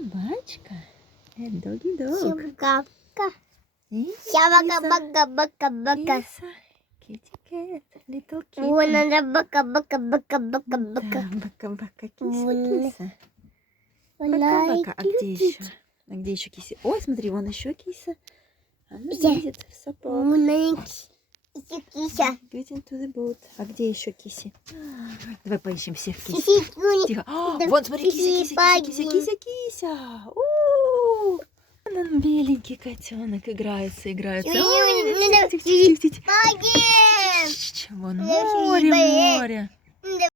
Собачка. Доги-дог. Собака. И Собака-бака-бака-бака. Китти-кэт. Little Вон kitten. она бака-бака-бака-бака-бака. Да, бака-бака, Вон. киса-киса. Она Бака-бака. А где китти. еще? А где еще киси? Ой, смотри, вон еще киса. Она Где? едет в сапог. Вон она кися. Get into the boat. А где еще киси? Давай поищем всех кис. Кися. Тихо. Вон, смотри, кися, кися, кися, кися, кися. У-у-у. Он беленький котенок, играется. Ой, тихо. Помоги! Вон море.